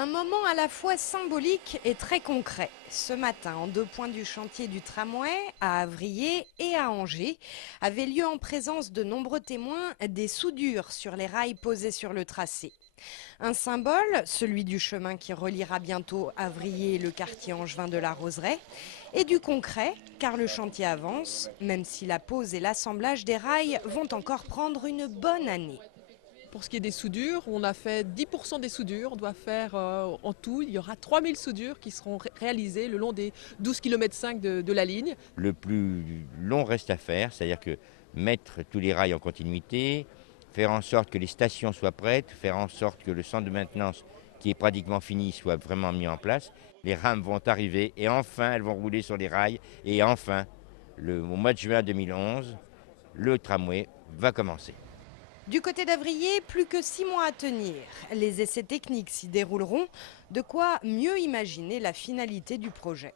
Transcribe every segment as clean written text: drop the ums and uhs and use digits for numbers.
Un moment à la fois symbolique et très concret. Ce matin, en 2 points du chantier du tramway, à Avrier et à Angers, avait lieu en présence de nombreux témoins des soudures sur les rails posés sur le tracé. Un symbole, celui du chemin qui reliera bientôt Avrier et le quartier angevin de la Roseraie, et du concret, car le chantier avance, même si la pose et l'assemblage des rails vont encore prendre une bonne année. Pour ce qui est des soudures, on a fait 10% des soudures. On doit faire en tout, il y aura 3000 soudures qui seront réalisées le long des 12,5 km de la ligne. Le plus long reste à faire, c'est-à-dire que mettre tous les rails en continuité, faire en sorte que les stations soient prêtes, faire en sorte que le centre de maintenance qui est pratiquement fini soit vraiment mis en place. Les rames vont arriver et enfin elles vont rouler sur les rails et enfin, au mois de juin 2011, le tramway va commencer. Du côté d'Avrier, plus que 6 mois à tenir. Les essais techniques s'y dérouleront, de quoi mieux imaginer la finalité du projet.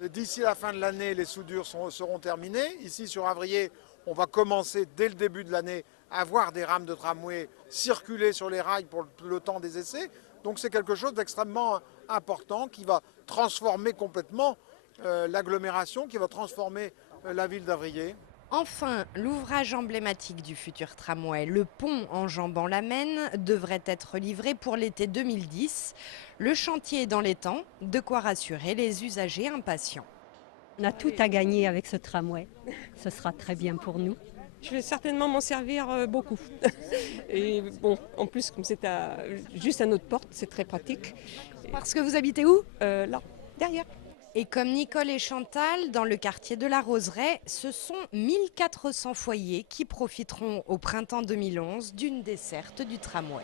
D'ici la fin de l'année, les soudures seront terminées. Ici sur Avrier, on va commencer dès le début de l'année à voir des rames de tramway circuler sur les rails pour le temps des essais. Donc c'est quelque chose d'extrêmement important qui va transformer complètement l'agglomération, qui va transformer la ville d'Avrier. Enfin, l'ouvrage emblématique du futur tramway, le pont enjambant la Maine, devrait être livré pour l'été 2010. Le chantier est dans les temps, de quoi rassurer les usagers impatients. On a tout à gagner avec ce tramway. Ce sera très bien pour nous. Je vais certainement m'en servir beaucoup. Et bon, en plus, comme c'est juste à notre porte, c'est très pratique. Parce que vous habitez où ? Là, derrière. Et comme Nicole et Chantal, dans le quartier de la Roseraie, ce sont 1400 foyers qui profiteront au printemps 2011 d'une desserte du tramway.